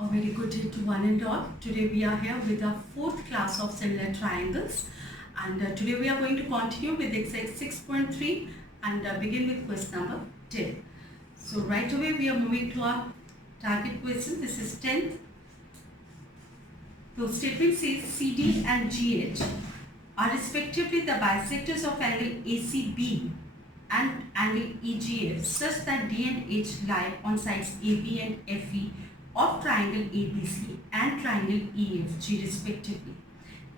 A very good day to one and all. Today we are here with our fourth class of similar triangles, and today we are going to continue with exercise 6.3 and begin with question number 10. So right away we are moving to our target question. This is 10th. The statement says CD and GH are respectively the bisectors of angle ACB and angle EGF such that D and H lie on sides AB and FE of triangle ABC and triangle EFG respectively.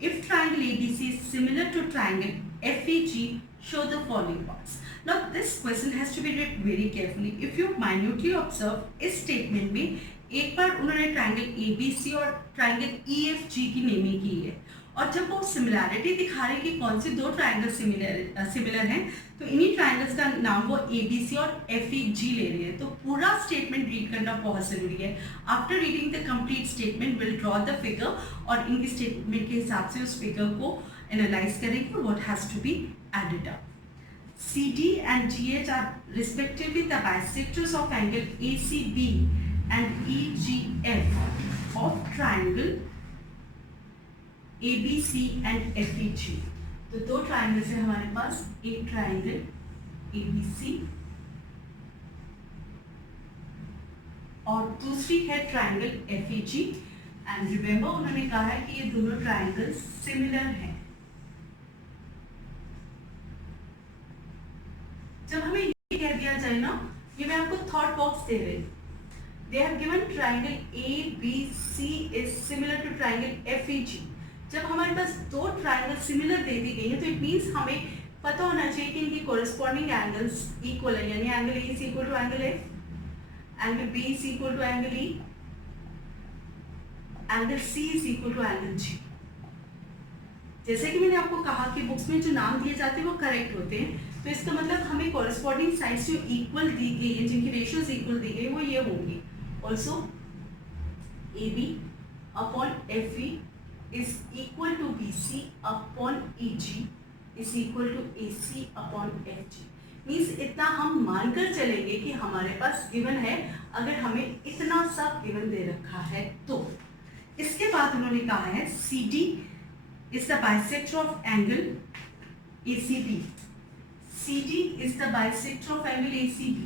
If triangle ABC is similar to triangle FEG, show the following parts. Now this question has to be read very carefully. If you minutely observe, इस statement में एक बार उन्होंने triangle ABC और triangle EFG की नेमिंग की है, और जब वो सिमिलैरिटी दिखा रहे हैं कि कौन से दो ट्राइंगल सिमिलर हैं, तो इन्हीं ट्राइंगल्स का नाम वो ABC और FEG ले रही है. तो पूरा स्टेटमेंट रीड करना बहुत ज़रूरी है. After reading the complete statement will draw the figure और इनके स्टेटमेंट के हिसाब से उस फिगर को एनालाइज करेंगे what has to be added up. CD and GH are respectively the bisectors of angle ACB and EGF of triangle ABC and FEG. तो दो ट्राइंगल्स है हमारे पास, एक ट्राइंगल ABC और दूसरी है ट्राइंगल FEG. एंड रिमेंबर उन्होंने कहा है कि ये दोनों ट्राइंगल्स सिमिलर हैं. जब हमें ये कह दिया जाए ना, ये मैं आपको थॉट बॉक्स दे रही हूँ. They have given triangle ABC is similar to triangle FEG. जब हमारे पास दो ट्राइंगल सिमिलर दे दी गई है तो इट मीन्स हमें पता होना चाहिए कि इनकी कोरिस्पॉन्डिंग एंगल्स इक्वल है. यानी angle A is equal to angle F, angle B is equal to angle E, angle C is equal to angle G. जैसे कि मैंने आपको कहा कि बुक्स में जो नाम दिए जाते हैं वो करेक्ट होते हैं, तो इसका मतलब हमें कोरिस्पॉन्डिंग साइड्स जो इक्वल दी गई है, जिनकी रेशियोज इक्वल दी गई, वो ये होंगी. Also A B upon F E is equal to BC upon EG is equal to AC upon FG. Means इतना हम मानकर चलेंगे कि हमारे पास गिवन है. अगर हमें इतना सा गिवन दे रखा है तो इसके बाद उन्होंने कहा है CD is the bisector of angle ACB. CD is the bisector of angle ACB.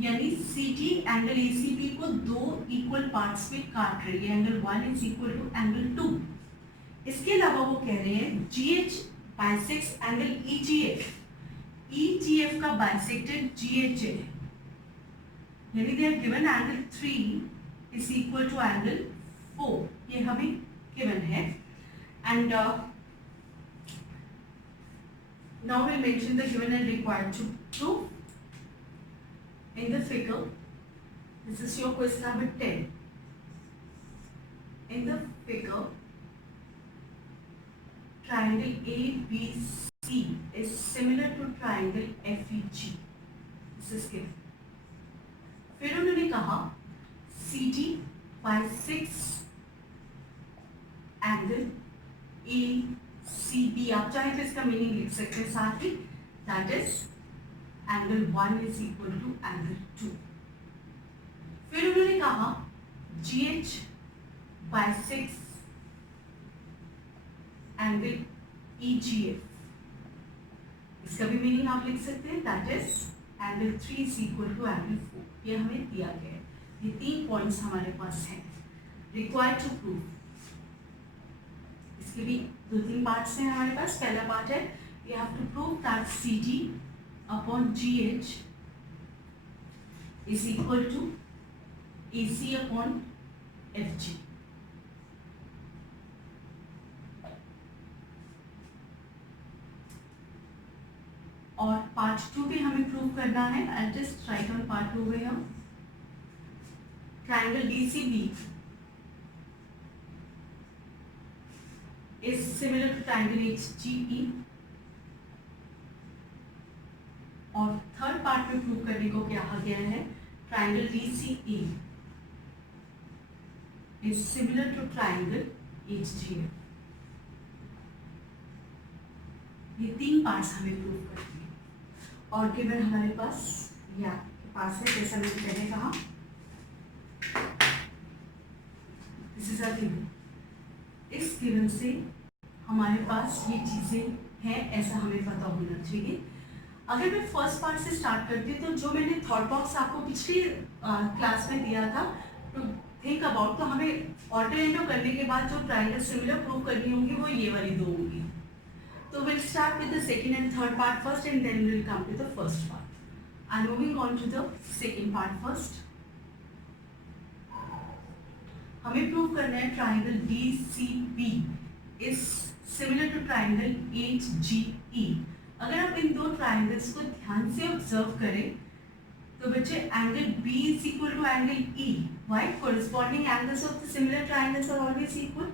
यानी CD एंगल ACB को दो इक्वल पार्ट्स में काट रही है. Angle 1 is equal to angle 2. इसके अलावा वो कह रहे हैं GH bisects angle EGF. EGF का बाइसेक्टेड GH है. यानी they have given angle 3 is equal to angle 4. ये हमें गिवन है. And now we mention the given and required to prove. In the figure, this is your question number 10. In the figure, triangle ABC is similar to triangle FEG. This is given. फिर उन्होंने कहा CD bisects angle ACB. आप चाहे तो इसका मीनिंग लिख सकते हैं साथ ही. That is angle 1 is equal to angle 2. फिर उन्होंने कहा GH बाइसेक्ट्स एंगल EGF. इसका भी मीनिंग आप लिख सकते हैं. That is angle 3 is equal to angle 4. ये हमें दिया गया है. ये 3 पॉइंट्स हमारे पास हैं. Required to prove. इसके भी 2-3 पार्ट्स हैं हमारे पास. पहला पार्ट है we have to prove that CD upon GH is equal to AC upon FG. और पार्ट 2 भी हमें प्रूव करना है. I just write on part 2 में हम triangle DCB is similar to triangle HGE. और थर्ड पार्ट में प्रूव करने को क्या कहा गया है, triangle DCE is similar to triangle HGF. ये 3 पार्ट्स हमें प्रूव करने हैं. और गिवन हमारे पास या पास है, जैसा मैंने पहले कहा दिस इज अ गिवन। इस गिवन से हमारे पास ये चीज़ें हैं, ऐसा हमें पता होना चाहिए। अगर मैं फर्स्ट पार्ट से स्टार्ट करती हूँ, तो जो मैंने थॉट बॉक्स आपको पिछली क्लास में दिया था टू थिंक अबाउट, तो हमें ऑल्टरनेटिव करने के बाद जो ट्रायंगल सिमिलर प्रूव करनी होंगी वो ये वाली दो होंगी। तो will start with the second and third part first and then will come to the first part. I am moving on to the second part first. हमें प्रूव करना है triangle DCB is similar to triangle HGE। अगर आप इन दो ट्रायंगल्स को ध्यान से ऑब्जर्व करें तो बच्चे angle B is equal to angle E। Why? Corresponding angles of the similar triangles are always equal.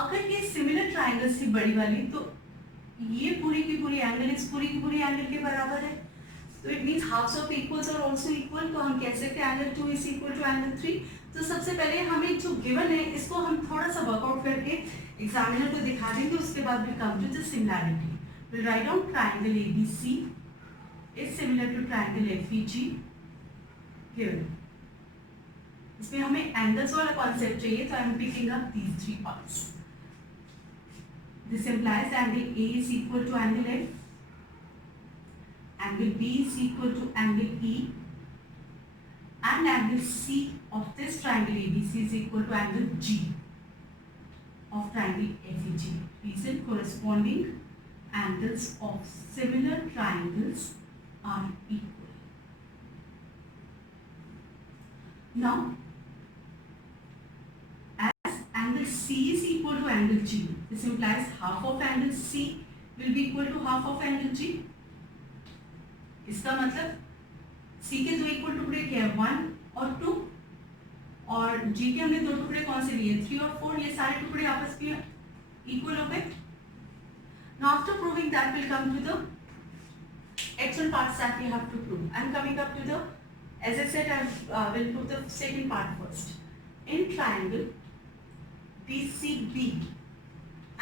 अगर ये सिमिलर ट्रायंगल्स थी बड़ी वाली, तो ये पूरी की पूरी एंगल इस पूरी की पूरी एंगल के बराबर है, तो it means halves of equals are also equal. तो हम कह सकते हैं angle 2 is equal to angle 3। तो सबसे पहले हमें जो गिवन है इसको हम थोड़ा सा वर्कआउट करके एग्जामिनर को दिखा देंगे, उसके बाद will come to the similarity. Will write down triangle ABC is similar to triangle FEG given. इसमें हमें एंगल्स वाला कॉन्सेप्ट चाहिए, तो I am picking up these three parts. This implies angle A is equal to angle F, angle B is equal to angle E, and angle C of this triangle ABC is equal to angle G of triangle FEG. Reason: corresponding angles of similar triangles are equal. Now, as angle C is equal to angle G, this implies half of angle C will be equal to half of angle G. इसका मतलब C के दो इक्वल टुकड़े क्या है, 1 और 2, और G के हमने दो टुकड़े कौन से लिए, 3 और 4। ये सारे टुकड़े आपस में इक्वल हो गए। Now after proving that, we'll come to the actual parts that we have to prove. I'm coming up to the, as I said, I will prove the second part first. In triangle DCB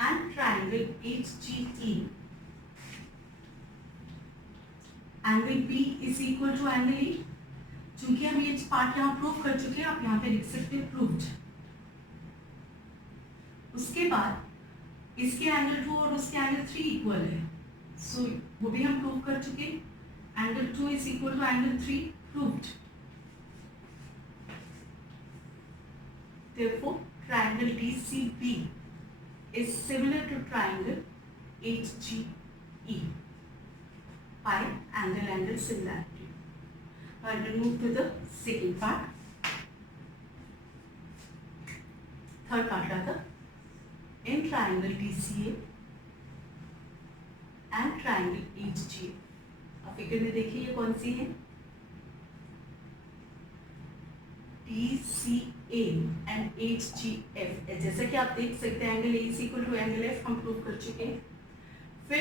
and triangle HGE, angle B is equal to angle E। चूंकि हम ये पार्ट यहाँ प्रूव कर चुके हैं, आप यहाँ पे लिख सकते हैं प्रूव्ड। उसके बाद इसके एंगल 2 और उसके एंगल 3 इक्वल है, सो वो भी हम प्रूव कर चुके। Angle 2 is equal to angle 3, proved. Therefore, triangle DCB is similar to triangle HGE by angle-angle similarity. I will move to the second part, third part rather. In triangle DCA and triangle HGA, अब फिगर में देखिए ये कौन सी है, DCA and HGF। जैसा कि आप देख सकते हैं angle A is equal to angle F हम प्रूव कर चुके हैं, फिर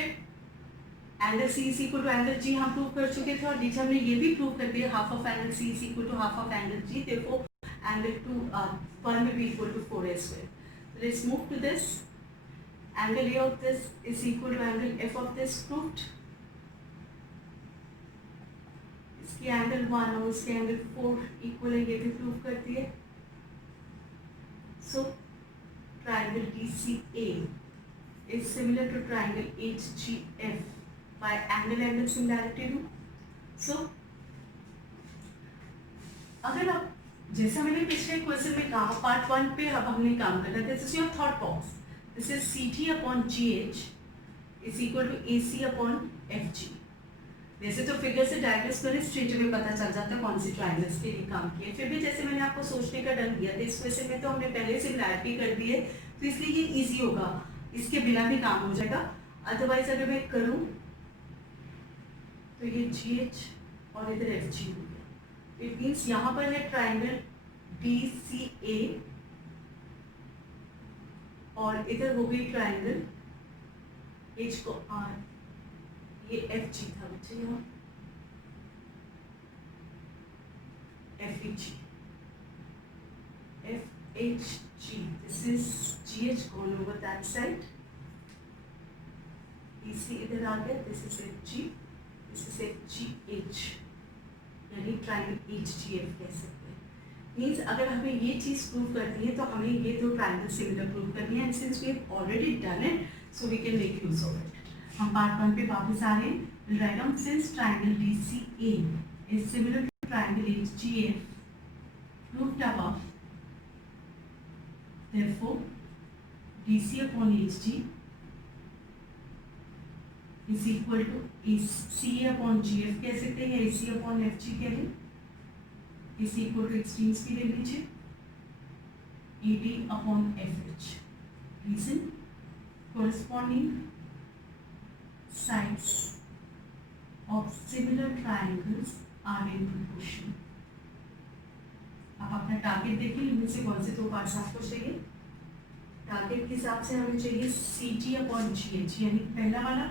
angle C is equal to angle G हम प्रूव कर चुके थे, और नीचे हमने ये भी प्रूव कर दिया half of angle C is equal to half of angle G। therefore angle 1 will be equal to 4A square. Let's move to this. Angle A of this is equal to angle F of this, proved. इसकी एंगल 1 और उसके एंगल 4 इक्वल है, ये भी प्रूव कर दिए। सो triangle DCA is similar to triangle HGF by angle-angle similarity rule. So अगर आप, जैसा मैंने पिछले क्वेश्चन में कहा, पार्ट 1 पे अब हमने काम करना है। This is your thought box. This is CT upon GH is equal to AC upon FG। वैसे तो फिगर से डायग्राम्स में स्ट्रेट अवे पता चल जाता है कौन सी ट्रायंगल्स के लिए काम किए, फिर भी जैसे मैंने आपको सोचने का डर दिया था, इस क्वेश्चन में तो हमने पहले सिमिलैरिटी कर दी है, तो इसलिए ये इजी होगा, इसके बिना भी काम हो जाएगा। अदरवाइज अगर मैं करूँ तो ये GH और इधर FG हो गया। इट मीन्स यहाँ पर है ट्रायंगल DCA और इधर हो गई ट्रायंगल H को R, ये FG था बच्चे, यहाँ FEG, FHG, this is GH gone over that side, EC इधर आ गया, this is FG, this is FGH, यानी ट्रायंगल HGF कह सकते हैं। मीन्स अगर हमें ये चीज़ प्रूव करनी है तो हमें ये दो ट्राइंगल सिमिलर प्रूव करनी है, and since we have already done it so we can make use of it. हम पार्ट 1 पे वापस आ रहे हैं। Will write down since triangle DCA is similar to triangle HGF proved above, therefore DC upon HG is equal to CA upon GF कह सकते हैं, AC upon FG कह लें, is equal to एक्सट्रीम्स भी ले लीजिए, AD upon FH. Reason, corresponding sides of similar triangles are in proportion. आप अपना टारगेट देखिए, इनमें से कौन से दो पार्ट्स आपको चाहिए। टारगेट के हिसाब से हमें चाहिए CG अपॉन GH, यानी पहला वाला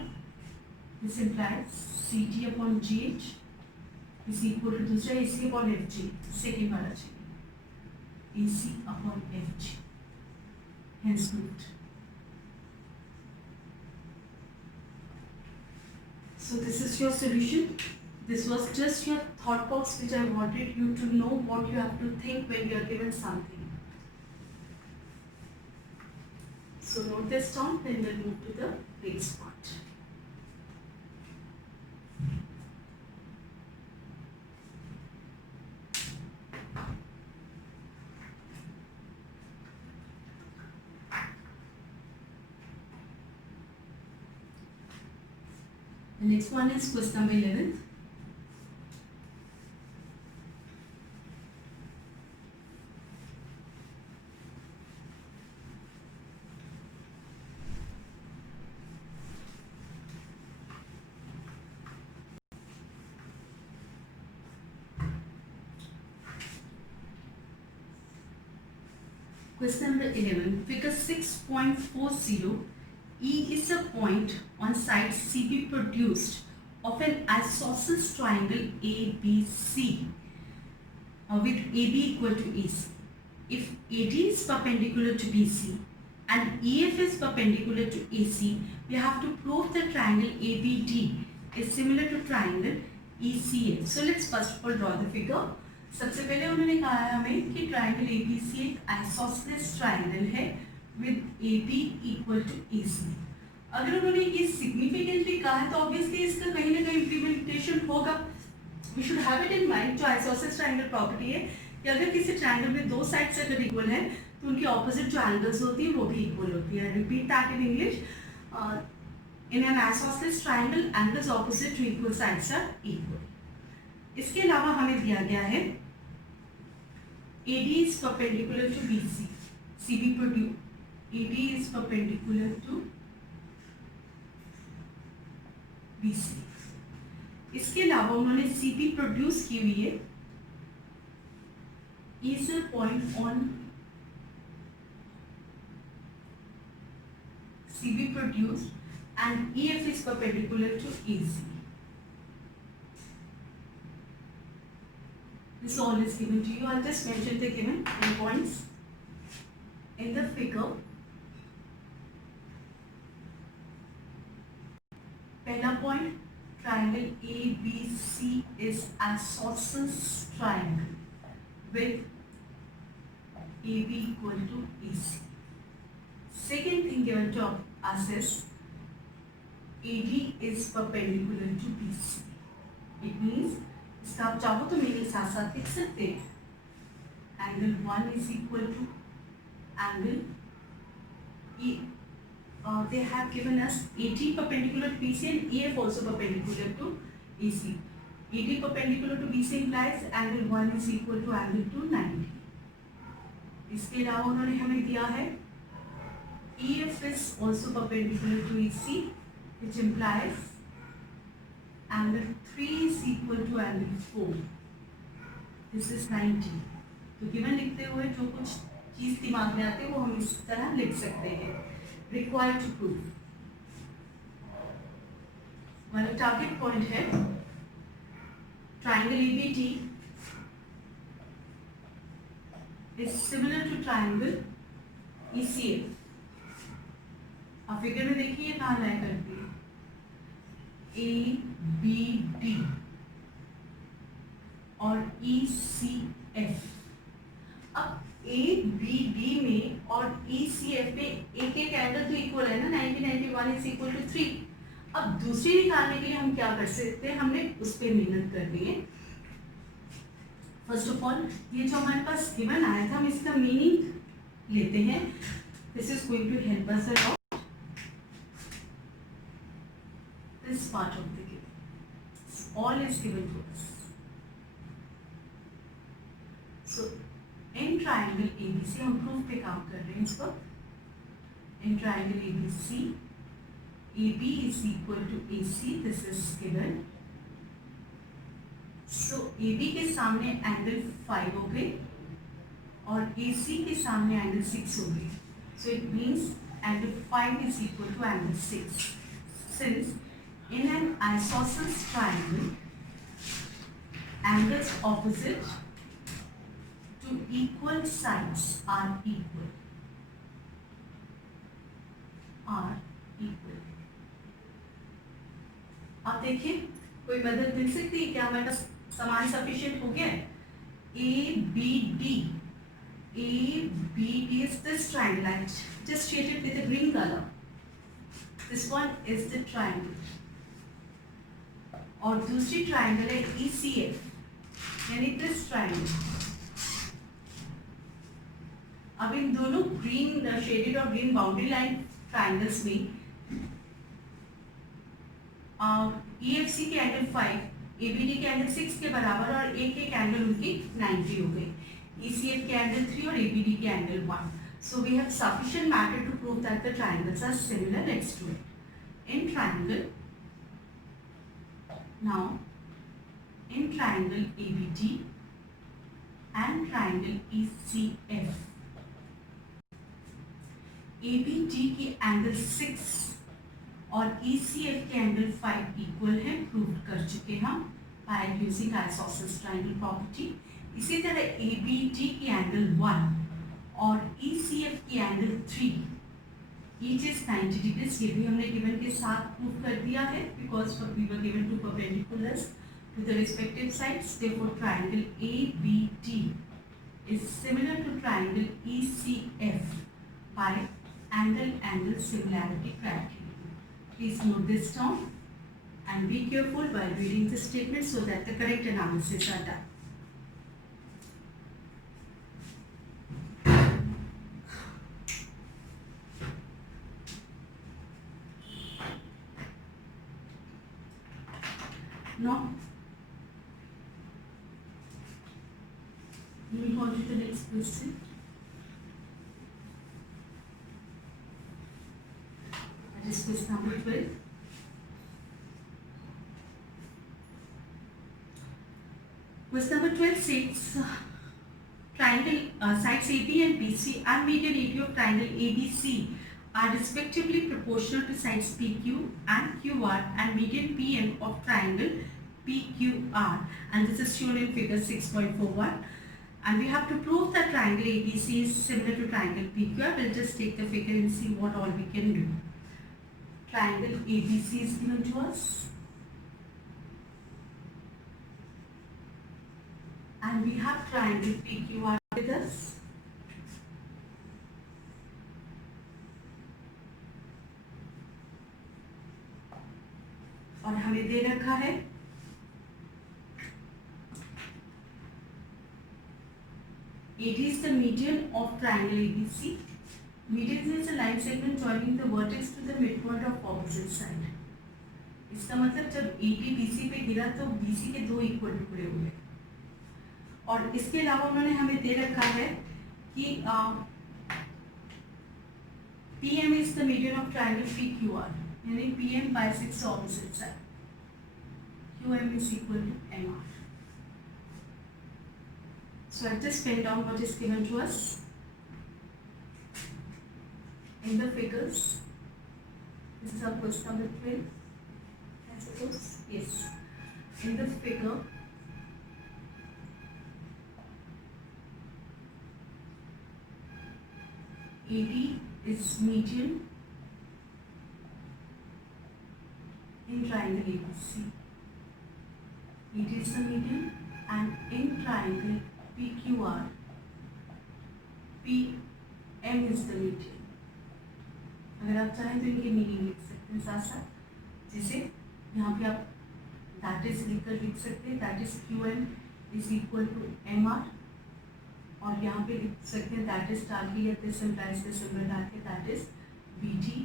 this implies CG upon GH is equal to दूसरा AC अपॉन FG, सेकेंड वाला चाहिए AC upon FG, hence proved. So this is your solution. This was just your thought box which I wanted you to know what you have to think when you are given something. So note this down, then we'll move to the next part. The next one is question number 11. Question number 11. Figure 6.40. E is a point on side CB produced of an isosceles triangle ABC with AB equal to AC. If AD is perpendicular to BC and EF is perpendicular to AC, we have to prove the triangle ABD is similar to triangle ECF. So let's first of all draw the figure. सबसे पहले उन्होंने कहा है हमें कि triangle ABC एक isosceles triangle है with AB equal to AC। अगर उन्होंने ये सिग्निफिकेंटली कहा है तो ऑब्वियसली इसका कहीं ना कहीं इम्प्लीमेंटेशन होगा। We should have it in mind. जो आइसोसेलेस ट्राइंगल प्रॉपर्टी है कि अगर किसी ट्राइंगल में दो साइड्स अगर इक्वल है तो उनकी ऑपोजिट जो एंगल्स होती है वो भी इक्वल होती है। Repeat that in English, in an isosceles triangle angles opposite to equal sides are equal. इसके अलावा हमें दिया गया है AD is perpendicular to BC. CB produce AD is perpendicular to BC. इसके अलावा उन्होंने CB प्रोड्यूस की हुई है is a point on CB produced and EF is perpendicular to AC. This all is given to you. I'll just mention the given points in the figure. पहला point, triangle ABC is isosceles triangle with AB equal to AC. Second thing given to us is AD is perpendicular to BC. It means इसका आप चाहो तो मेरे साथ साथ लिख सकते हैं। Angle 1 is equal to angle E. They have given us AD perpendicular to BC and EF also perpendicular to AC. AD perpendicular to BC implies angle 1 is equal to angle 290. इसके अलावा उन्होंने हमें दिया है EF is also perpendicular to AC, which implies angle 3 is equal to angle 4. This is 90. तो गिवन लिखते हुए जो कुछ चीज दिमाग में आते हैं वो हम इस तरह लिख सकते हैं। Required to prove. हमारा टारगेट पॉइंट है triangle ABD is similar to triangle ECF. आप फिगर में देखिए कहाँ लाया करती है ABD और ECF 41 इज इक्वल टू 3। अब दूसरी निकालने के लिए हम क्या कर सकते हैं, हमने उस पर मेहनत करनी है। फर्स्ट ऑफ ऑल ये जो हमारे पास गिवन आया था हम इसका मीनिंग लेते हैं। This is going to help us a lot. This part of the given all is given to us. So in triangle ABC हम प्रूफ पे काम कर रहे हैं इस वक्त। In triangle ABC AB is equal to AC, this is given. So AB के सामने एंगल 5 हो गए और AC के सामने एंगल 6 हो गए। So it means angle 5 is equal to angle 6. Since in an isosceles triangle, angles opposite to equal sides are equal. आप देखिए कोई मदद मिल सकती है क्या, हमारे पास समान सफिशिएंट हो गया है। A B D is this triangle I just shaded with a green color. This one is the triangle. और दूसरी ट्राइंगल है ECF यानी this triangle. अब इन दोनों ग्रीन शेडेड और ग्रीन बाउंड्री लाइन ट्राइंगल्स में EFC के एंगल 5, ABD के एंगल 6 के बराबर और एक एक एंगल उनकी 90 हो गए। ECF के एंगल 3 और ABD के angle 1. So we have sufficient matter to prove that the triangles are similar next to it. In triangle, now in triangle ABD and triangle ECF, ABD के एंगल 6 और ECF के एंगल 5 इक्वल है, प्रूव कर चुके हम by using isosceles triangle property. इसी तरह ABD की एंगल 1 और ECF की एंगल 3 ईच इज 90 डिग्रीज। ये भी हमने गिवन के साथ प्रूव कर दिया है because we were given two perpendiculars to the respective sides. Therefore triangle ABD is similar to triangle ECF by angle similarity criteria. Please note this down and be careful while reading the statement so that the correct analysis are done. Now, moving on to the next question. That is question number 12. Question number 12 states triangle sides AB and BC and median AD of triangle ABC are respectively proportional to sides PQ and QR and median PM of triangle PQR, and this is shown in figure 6.41. And we have to prove that triangle ABC is similar to triangle PQR. We'll just take the figure and see what all we can do. Triangle ABC is given to us and we have triangle PQR with us. और हमें दे रखा है AD is the median of triangle ABC. Median is a line segment joining the vertex to the midpoint of opposite side. इसका मतलब जब AD BC पे गिरा तो BC के दो इक्वल टुकड़े हुए। और इसके अलावा उन्होंने हमें दे रखा है कि PM is the median of triangle PQR, यानी PM by 6 opposite side. QM is equal to MR. So I just pen down what is given to us in the figures. This is our question number 12, I suppose. Yes. In the figure, AD is median in triangle ABC. AD is the median and in triangle PQR, PM is the median. अगर आप चाहें तो इनके मीनिंग लिख सकते हैं। सकते हैं साथ साथ, जिसे यहाँ पे आप दैट इज लिख सकते हैं, that is Q M is equal to M R, और यहाँ पे लिख सकते हैं दैट इज डाल के या दिस इम्प्लाइज दिस सिंबल डाल के that is B T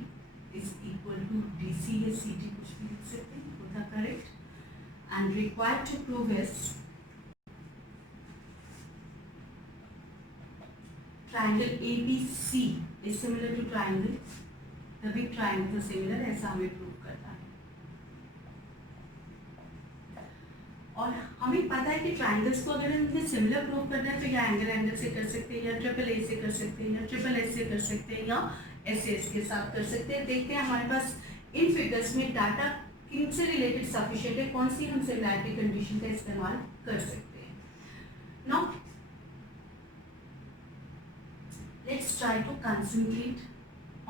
is equal to D C या सी टी, कुछ भी लिख सकते हैं, both are correct. And required to prove is triangle ABC is similar to triangle, the big triangle is similar, ऐसा हमें प्रूव करना है. और हमें पता है कि ट्राइंगल्स को अगर हमें सिमिलर प्रूव करना है तो या एंगल एंगल से कर सकते हैं, या ट्रिपल ए से कर सकते हैं, या ट्रिपल एस से कर सकते हैं, या एस के साथ कर सकते हैं. देखते हैं हमारे पास इन फिगर्स में डाटा किन से रिलेटेड सफिशिएंट है, कौन सी हम सिमिलैरिटी कंडीशन का इस्तेमाल कर सकते हैं. Now let's try to concentrate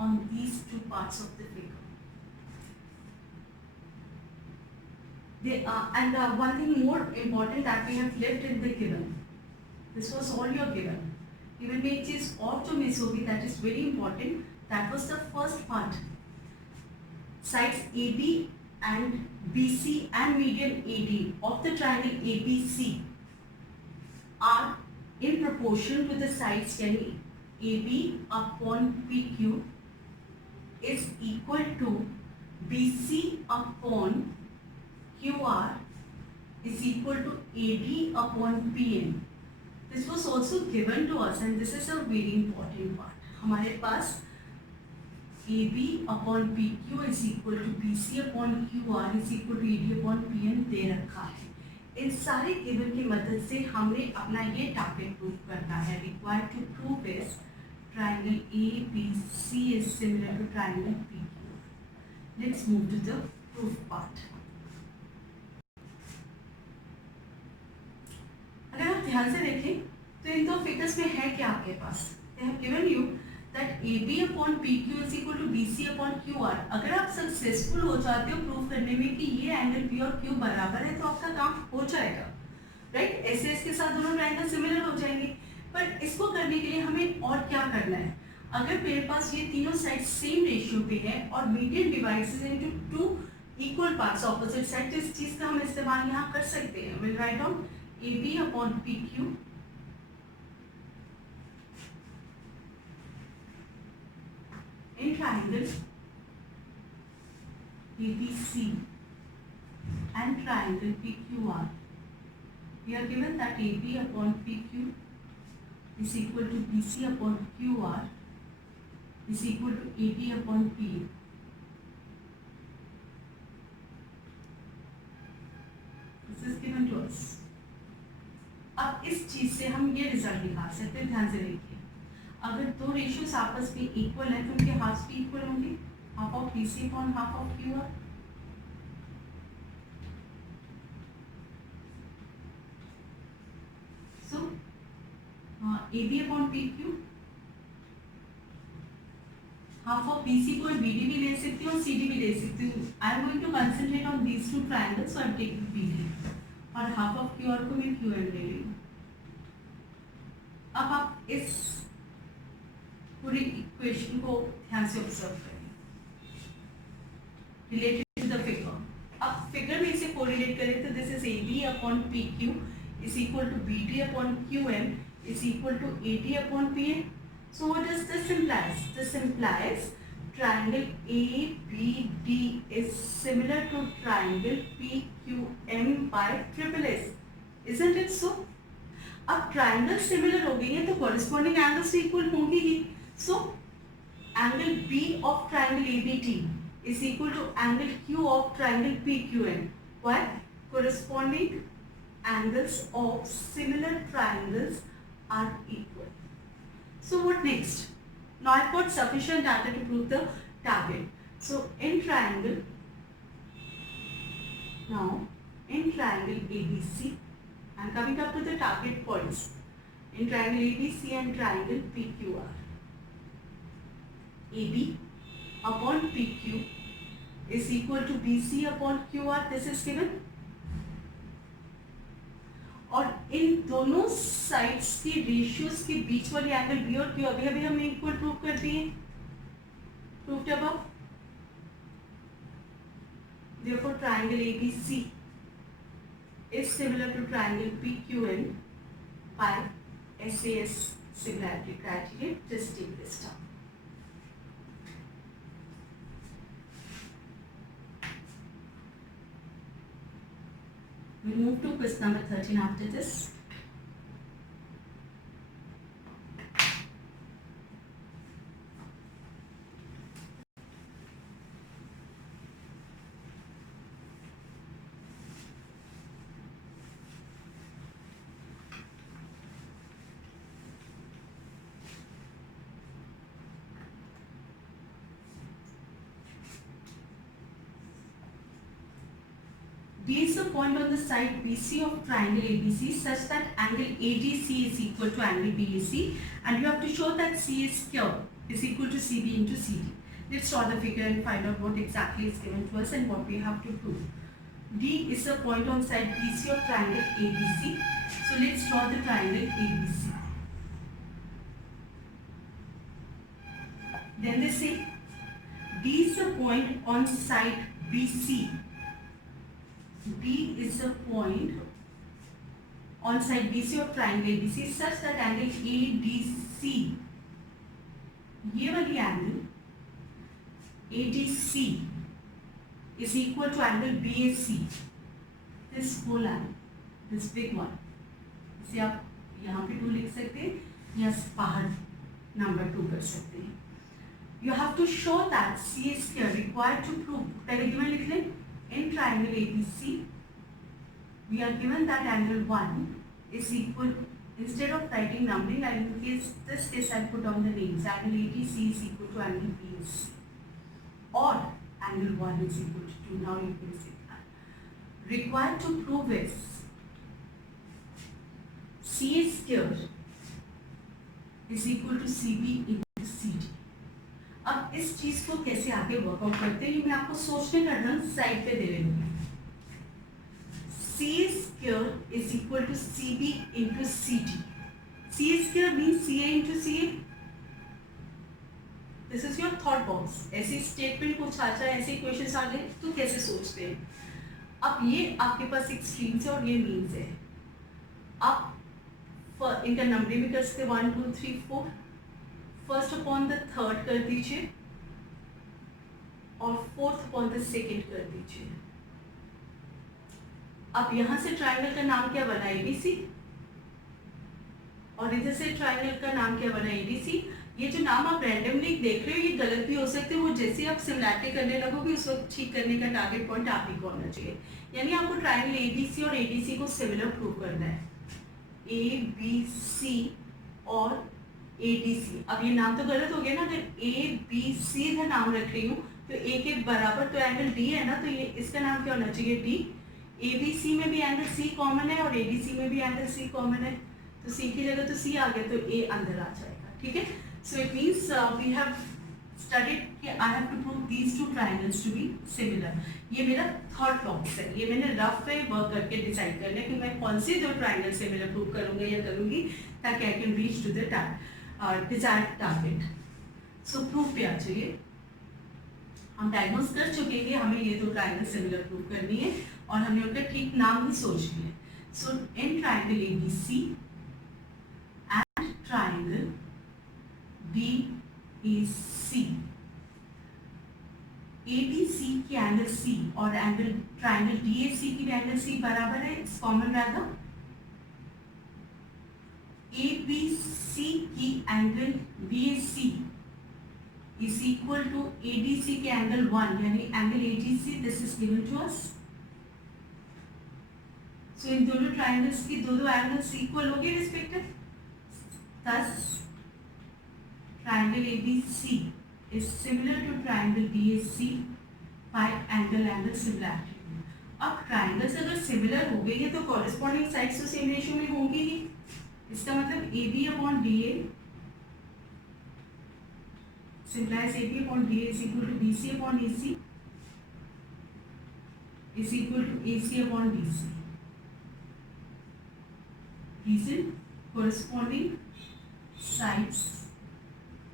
on these two parts of the figure. They are, and one thing more important that we have left in the given. This was all your given. Given में एक चीज और जो मिस होगी, that is very important. That was the first part. Sides AB and BC and median AD of the triangle ABC are in proportion to the sides, यानी AB upon PQ is equal to BC upon QR is equal to AD upon PN. This was also given to us and this is a very important part. हमारे पास AB upon PQ is equal to BC upon QR is equal to AD upon PN दे रखा है. इन सारे गिवन की मदद से हमें अपना ये टारगेट प्रूव करना है. Required to prove is triangle ABC is similar to triangle PQ. Let's move to the proof part. अगर आप ध्यान से देखें तो इन दो फिगर्स में है क्या आपके पास. They have given you that AB upon PQ is equal to BC upon QR. अगर आप सक्सेसफुल हो जाते हो प्रूव करने में कि ये एंगल P और Q बराबर है तो आपका काम हो जाएगा, राइट. एस के साथ दोनों ट्रायंगल सिमिलर हो जाएंगे. पर इसको करने के लिए हमें और क्या करना है. अगर मेरे पास ये तीनों साइड सेम रेशियो पे है और median divides into two equal parts opposite side, तो इस चीज का हम इस्तेमाल यहाँ कर सकते हैं. Will write down AB upon PQ in triangle ABC and triangle PQR. We are given that AB upon PQ is equal to BC upon QR is equal to AD upon PA. This is given to us. अब इस चीज से हम ये रिजल्ट निकाल सकते हैं. ध्यान से देखिए, अगर दो रेशियोस आपस में इक्वल है तो उनके हाफ भी इक्वल होंगे. Half of BC upon half of QR. So AB upon PQ, half of BC को BD भी ले सकती हूँ और CD भी ले सकती हूँ. I am going to concentrate on these two triangles, so I am taking BD और हाफ ऑफ QR को मैं QM ले रही हूँ. अब आप इस पूरी इक्वेशन को ध्यान से ऑब्जर्व करें रिलेटेड टू द फिगर. अब फिगर में इसे कोरिलेट करें तो this is AB upon PQ is equal to BD upon QM is equal to AD upon PA. So what does this implies? This implies triangle ABD is similar to triangle PQM by triple S. Isn't it so? अब triangle similar हो गई है तो corresponding angles equal होंगी ही. So angle B of triangle ABD is equal to angle Q of triangle PQM. Why? Corresponding angles of similar triangles are equal. So what next? Now I've got sufficient data to prove the target. So in triangle ABC, I'm coming up to the target points. In triangle ABC and triangle PQR, AB upon PQ is equal to BC upon QR. This is given. और इन दोनों साइड्स की रेशियोज के बीच वाली angle B और Q अभी अभी हमने equal prove कर दिए. Proved above. Therefore, triangle ABC is similar to triangle PQN by SAS similarity criterion. Just take this down. We'll move to quiz number 13 after this. D is the point on the side BC of triangle ABC such that angle ADC is equal to angle BAC, and you have to show that C is square is equal to CB into CD. Let's draw the figure and find out what exactly is given to us and what we have to prove. D is the point on side BC of triangle ABC. So let's draw the triangle ABC. Then they say D is the point on side BC. D is the point on side BC of triangle ABC such that angle ADC, ये वाली angle ADC is equal to angle BAC. This whole angle, this big one. इसे आप यहाँ पे 2 लिख सकते हैं या बाहर नंबर 2 कर सकते हैं. You have to show that C is square required to prove. पहले गिवन लिख लें. In triangle ABC, we are given that angle 1 is equal, instead of writing numbering, I will this case I put down the names. Angle ADC is equal to angle BAC, or angle 1 is equal to 2. Now you can see that. Required to prove is C is square is equal to CB into CD. अब इस चीज को कैसे आगे वर्कआउट करते हैं, ये मैं आपको सोचने का ढंग साइड पे दे रही हूँ. C square is equal to CB into CD. C square means CA into CA. This is your thought box. ऐसी स्टेटमेंट कुछ आ जाए, ऐसे क्वेश्चंस आ जाए तो कैसे सोचते हैं. अब ये आपके पास एक स्ट्रीम्स है और ये मीन्स है. आप इनका नंबरिंग भी कर सकते हैं 1 2 3 4. फर्स्ट अपॉन द थर्ड कर दीजिए और फोर्थ अपॉन द सेकेंड कर दीजिए. अब यहां से ट्राइंगल का नाम क्या बना एबीसी, और इधर से ट्राइंगल का नाम क्या बना एडीसी. ये जो नाम आप रैंडमली देख रहे हो ये गलत भी हो सकते हैं. वो जैसे आप सिमिलैरिटी करने लगोगे उस वक्त ठीक करने का टारगेट पॉइंट आप ही को होना चाहिए. यानी आपको ट्राइंगल एबीसी और एडीसी को सिमिलर प्रूव करना है. ए बी सी और ADC. अब ये नाम तो गलत हो गया ना. अगर ABC का नाम रख रही हूँ तो A के बराबर तो एंगल D है ना, तो ये इसका नाम क्या होना चाहिए D. ABC में भी एंगल C कॉमन है और ADC में भी एंगल C कॉमन है, तो C की जगह तो C आ गया तो A अंदर आ जाएगा. ठीक है. So it means we have studied कि I have to prove these 2 triangles to be similar. ये मेरा थॉट बॉक्स है. ये मैंने रफ पे वर्क करके डिसाइड करना है कि मैं कौन से 2 ट्राइंगल सिमिलर प्रूव करूंगा या करूंगी ताकि I can reach to the desired target. So proof पे आ जाइए. हम डायग्नोज कर चुके हैं कि हमें ये 2 ट्राइंगल सिमिलर प्रूव करनी है और हमने उनका ठीक नाम भी सोच लिया. So in triangle ABC and triangle BAC, ABC की एंगल C और एंगल ट्राइंगल DAC की एंगल C बराबर है. It's common rather. ABC की angle BAC is equal to ADC के एंगल 1, यानी angle ADC this is given to us. So in दोनों triangles की दो एंगल्स इक्वल होंगे respective. thus triangle ABC is similar to triangle BAC by angle similarity. अब ट्राइंगल्स अगर सिमिलर हो गई है तो कॉरेस्पॉन्डिंग साइड्स तो सेम रेशियो में होंगी ही. इसका मतलब AB upon DA simplifies AB upon DA is equal to BC upon AC is equal to AC upon DC. Reason: corresponding sides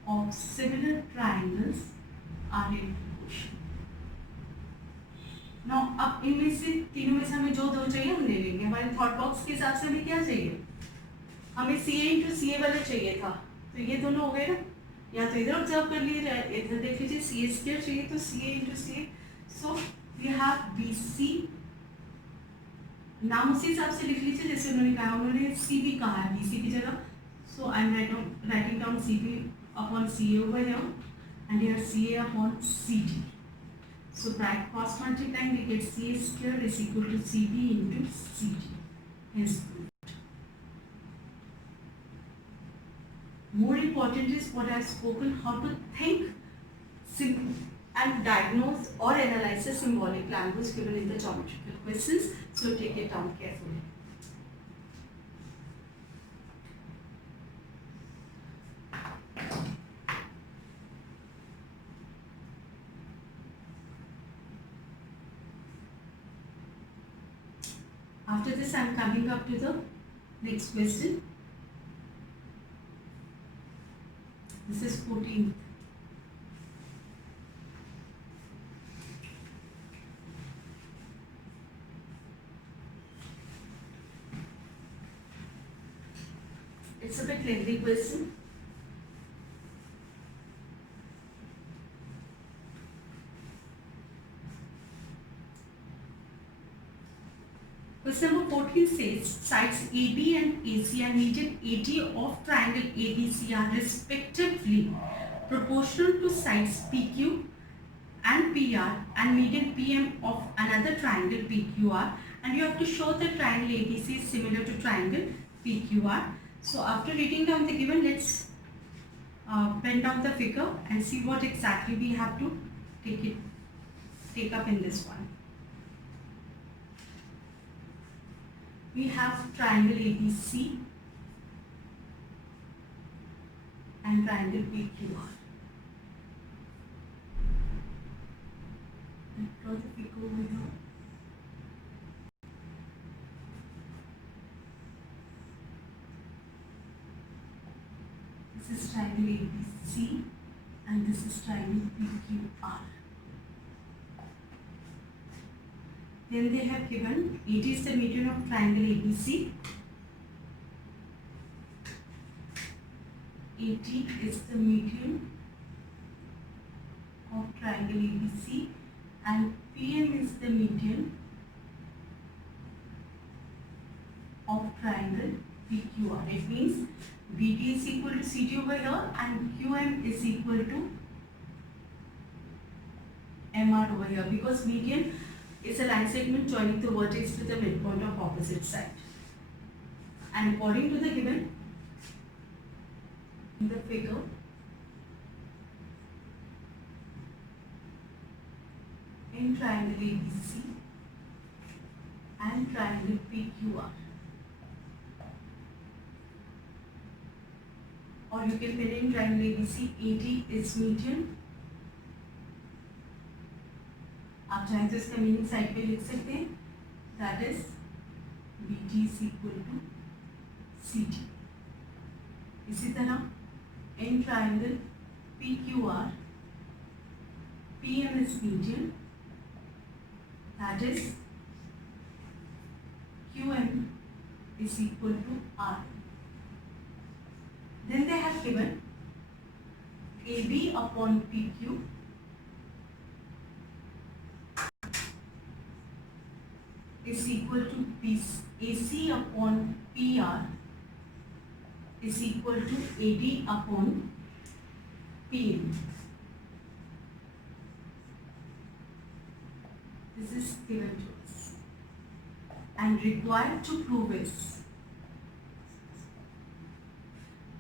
of similar triangles are in proportion. No अब इनमें से तीनों में से हमें जो दो चाहिए हम ले लेंगे। हमारे थॉट बॉक्स के हिसाब से हमें क्या चाहिए, हमें सी ए इंटू सी ए वाला चाहिए था, तो ये दोनों हो गए ना, या तो इधर ऑब्जर्व कर लीजिए या इधर देख लीजिए, सी ए स्क्वायर चाहिए तो C A into C A, so we have B C, नाम उसी हिसाब से लिख लीजिए जैसे उन्होंने कहा, उन्होंने सी बी कहा है बी सी की जगह, so I am writing down C B upon C A over here and here C A upon C D. So by cross multiplying we get C A square is equal to CB into CD. Hence, more important is what I have spoken, how to think and diagnose or analyze the symbolic language given in the geometrical questions. So take it down carefully. After this, I am coming up to the next question. This is 14th. It's a bit lengthy question. Question number 14 says sides AB and AC and median AD of triangle ABC are respectively proportional to sides PQ and PR and median PM of another triangle PQR, and you have to show that triangle ABC is similar to triangle PQR. So after reading down the given, let's pen down the figure and see what exactly we have to take up in this one. We have triangle ABC and triangle PQR. And draw the figure over here. This is triangle ABC and this is triangle PQR. Then they have given AD is the median of triangle ABC. AD is the median of triangle ABC and PM is the median of triangle PQR. It means BD is equal to CD over here and QM is equal to MR over here, because median is a line segment joining the vertex to the midpoint of opposite side. And according to the given in the figure, in triangle ABC and triangle PQR, or you can put in triangle ABC, AD is median. आप चाहें तो इसका meaning side पे लिख सकते हैं, that is BD is equal to CD. इसी तरह in triangle PQR, PM is median, that is QM is equal to R. Then they have given AB upon PQ is equal to AC upon PR is equal to AD upon PM. This is given to us and required to prove is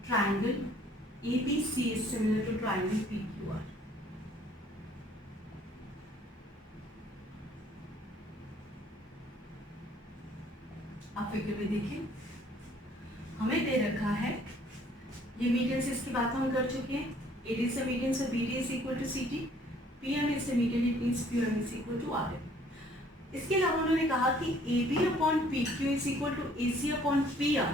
triangle ABC is similar to triangle PQR. आप फिगर में देखें, हमें दे रखा है ये मीडियन से इसकी बात हम कर चुके हैं, AD is the median so BD is equal to CD, PM is the median, it means PM is equal to RM. इसके अलावा उन्होंने कहा कि AB upon PQ is equal to AC upon PR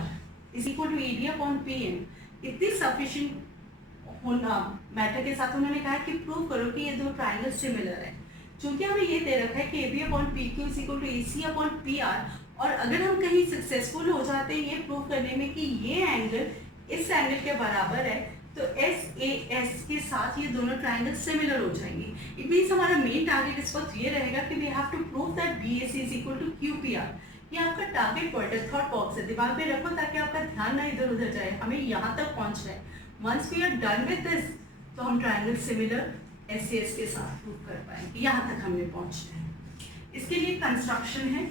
is equal to AD upon PM. इतनी सफिशिएंट होना मैटर के साथ उन्होंने कहा कि प्रूव करो कि ये दो ट्राइंगल सिमिलर है। चूंकि हमें ये दे रखा है कि A B upon P Q is equal to A C upon P R, और अगर हम कहीं सक्सेसफुल हो जाते हैं ये प्रूव करने में कि ये एंगल इस एंगल के बराबर है, तो एस ए एस के साथ ये दोनों ट्राइंगल सिमिलर हो जाएंगे। इट मीन्स हमारा मेन टारगेट इस वक्त ये रहेगा कि we have to prove that B A C is equal to Q P R. ये आपका टारगेट पॉइंट है, थॉट बॉक्स है, दिमाग में रखो ताकि आपका ध्यान ना इधर उधर जाए। हमें यहाँ तक पहुँचना है। Once we are done with this तो हम ट्राइंगल सिमिलर एस के साथ प्रूव कर पाएंगे। यहाँ तक हमने पहुँचना है। इसके लिए कंस्ट्रक्शन है,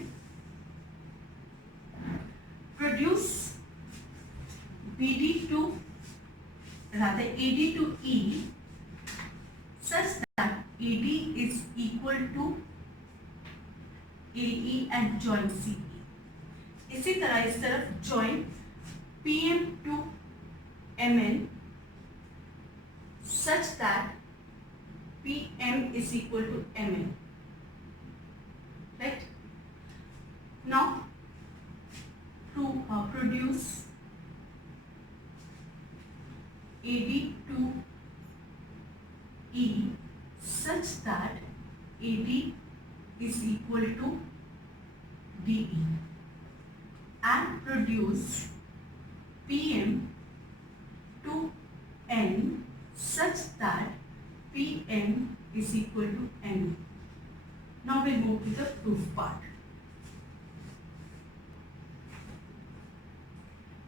produce BD to rather AD to E such that AD is equal to AE and join CE. इसी तरह इस तरफ join PM to MN such that PM is equal to MN. Right? Now to produce AD to E such that AD is equal to DE and produce PM to N such that PM is equal to N. Now we'll move to the proof part.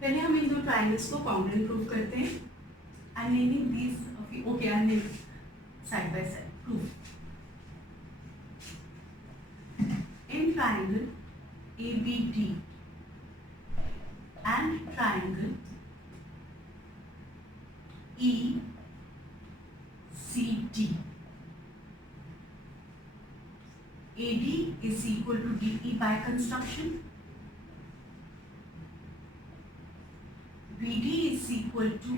पहले हम इन दो ट्राइंगल्स को congruent prove करते हैं। I'm naming these, okay, I'll name side by side. Proof. In triangle ABD and triangle ECD, AD is equal to DE by construction. BD is equal to,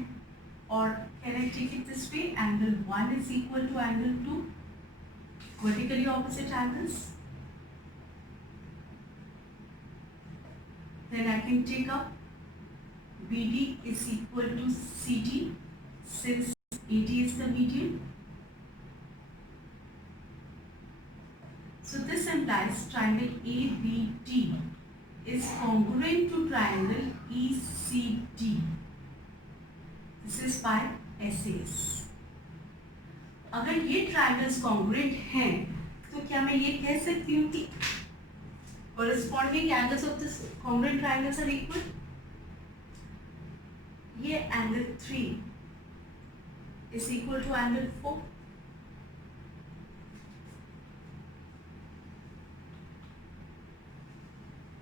or can I take it this way, angle 1 is equal to angle 2, vertically opposite angles. Then I can take up BD is equal to CD since AD is the median. So this implies triangle ABD is congruent to triangle ECD. This is by SAS. अगर ये triangles congruent हैं तो क्या मैं ये कह सकती हूँ कि corresponding angles of this congruent triangles are equal? ये angle 3 is equal to angle 4.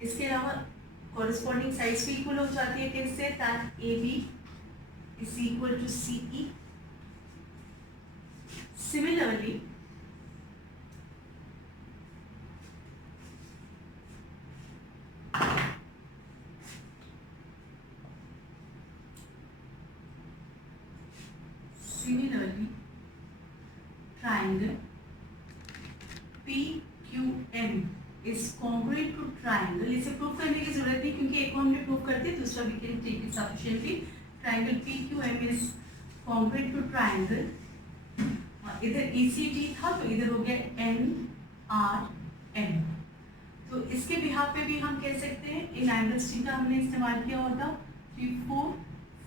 इसके अलावा corresponding sides भी equal हो जाती है किससे? that AB is equal to CE. Similarly, triangle PQM is congruent to triangle. इसे प्रूव करने की जरूरत नहीं क्योंकि एक को हमने प्रूव कर दिया, दूसरा we can take it sufficiently. Triangle PQM is congruent to triangle. इधर ECD था तो इधर हो गया NRM. तो इसके बिहाफ पे भी हम कह सकते हैं इन एंगल्स का हमने इस्तेमाल किया होता 3, 4,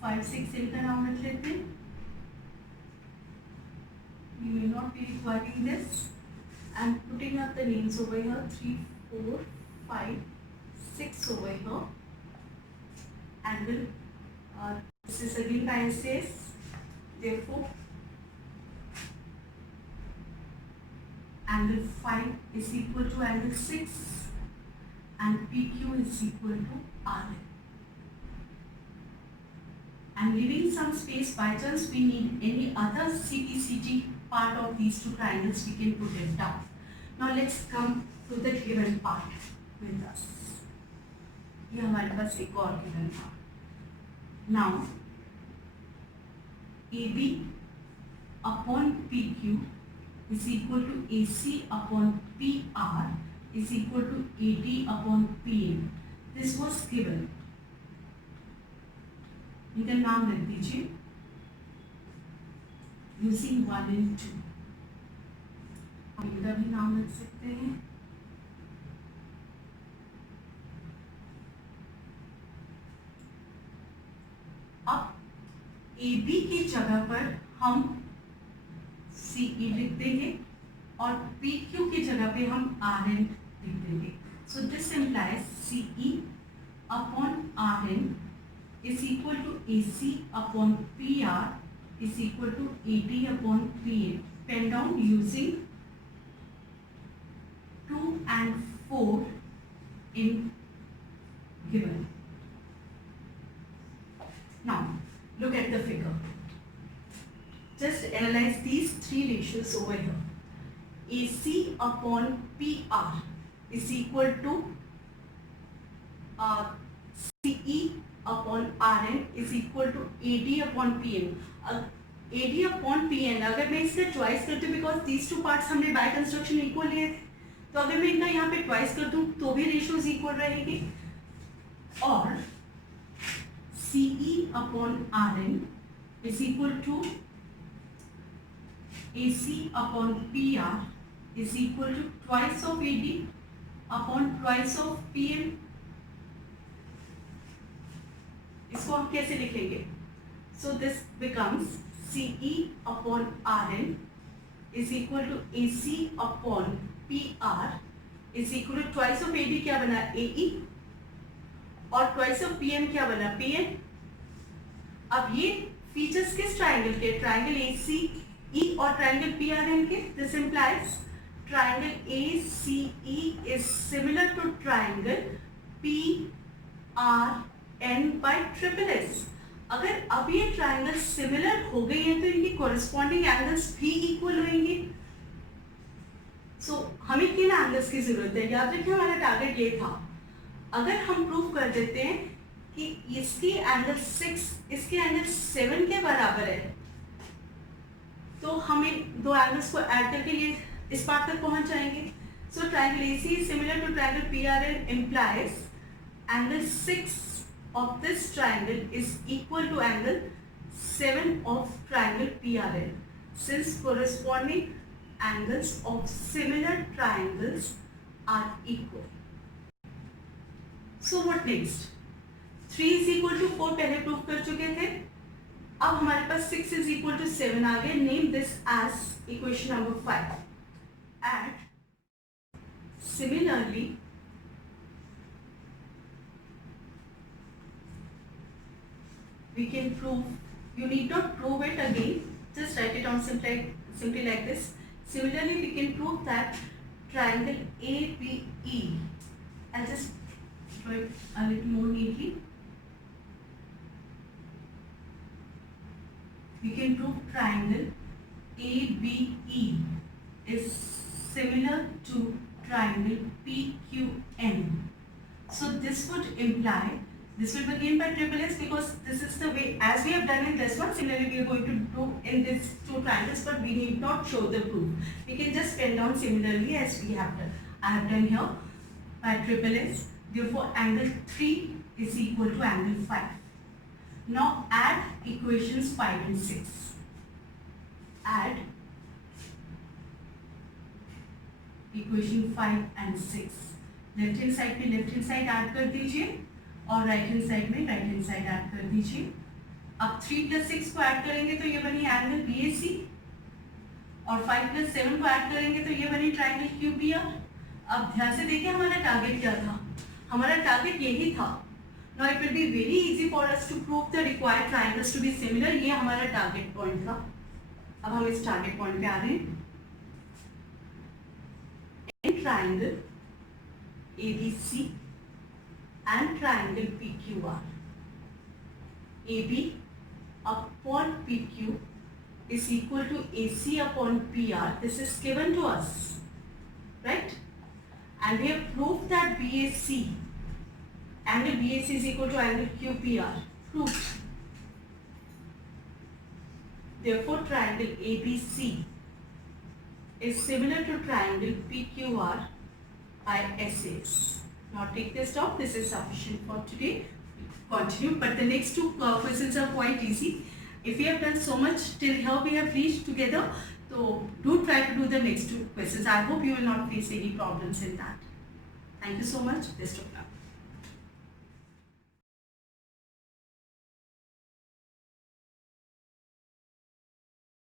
5, 6 इनका नाम रख लेते हैं. We may not be requiring this. I'm putting up the names over here 3, 4, 5, 6 over here. Angle this is again by SAS. Therefore, angle 5 is equal to angle 6 and PQ is equal to RN. I'm leaving some space by chance we need any other CPCT part of these two triangles, we can put it down. Now let's come to the given part with us. ये हमारे पास एक और given part. Now AB upon PQ is equal to AC upon PR is equal to AD upon PM. This was given. इनका नाम रख दीजिए using 1 and 2. इनका भी नाम लिख सकते हैं। अब AB की जगह पर हम CE लिख देंगे और PQ की जगह पे हम RN लिख देंगे। So this implies CE upon RN is equal to AC upon PR is equal to AD upon PN. Pen down using 2 and 4 in given. Now look at the figure. Just analyze these three ratios over here. AC upon PR is equal to CE upon RN is equal to AD upon PN. AD upon PN अगर मैं इसका ट्वाइस करती हूँ, because these two parts हमने by construction equal लिए थे, तो अगर मैं इनका यहाँ पे ट्वाइस कर दूँ तो भी रेशियोज इक्वल रहेगी। और CE upon RN is equal to AC upon PR is equal to twice of AD upon twice of PN. इसको हम कैसे लिखेंगे? So this becomes CE upon RN is equal to AC upon PR is equal to twice of AD क्या बना? AE और twice of PM क्या बना? PN। अब ये फीचर्स किस ट्राइंगल के? ट्राइंगल ACE और ट्राइंगल PRN के। This implies triangle ACE is similar to triangle PRN bye triple S. अगर अब ये ट्राइंगल सिमिलर हो गई है तो इनकी कोरिस्पॉन्डिंग एंगल्स भी इक्वल रहेंगे। सो हमें किन एंगल्स की जरूरत है? याद रखिए हमारा टारगेट ये था, अगर हम प्रूव कर देते हैं कि इसकी एंगल 6 इसके एंगल 7 के बराबर है, तो हम इन दो एंगल्स को ऐड करके ये इस पार्ट तक पहुंच जाएंगे। So triangle AC is similar to triangle PRN implies angle 6 of this triangle is equal to angle 7 of triangle PRN, since corresponding angles of similar triangles are equal. So what next? 3 is equal to 4 पहले प्रूव कर चुके थे। अब हमारे पास 6 is equal to 7 आ गए। Name this as equation number 5 and similarly we can prove, you need not prove it again, just write it down simply like this. Similarly we can prove that triangle ABE, I'll just draw it a little more neatly. We can prove triangle ABE is similar to triangle PQN. So this would imply this will begin by triple S, because this is the way as we have done in this one. Similarly we are going to do in these two triangles, but we need not show the proof. We can just pen down similarly as we have done. I have done here by triple S. Therefore angle 3 is equal to angle 5. Now add equations 5 and 6. Add equation 5 and 6. Left hand side पे left hand side add कर दीजिए और right hand side में right hand side add कर दीजिए। अब 3 + 6 को ऐड करेंगे तो ये बनी एंगल BAC, और 5 + 7 को ऐड करेंगे तो ये बनी ट्राइंगल QPR। अब ध्यान से देखिए हमारा टारगेट क्या था? हमारा टारगेट यही था। Now it will be very easy for us to prove the required triangles to be similar. ये हमारा टारगेट पॉइंट था। अब हम इस टारगेट पॉइंट पे आ रहे हैं। In triangle ABC and triangle PQR, AB upon PQ is equal to AC upon PR. This is given to us, right? And we have proved that BAC, angle BAC is equal to angle QPR. Proved. Therefore, triangle ABC is similar to triangle PQR by SAS. Now take this down. This is sufficient for today. Continue, but the next two questions are quite easy. If we have done so much till here, we have reached together. तो do try to do the next two questions. I hope you will not face any problems in that. Thank you so much. Best of luck.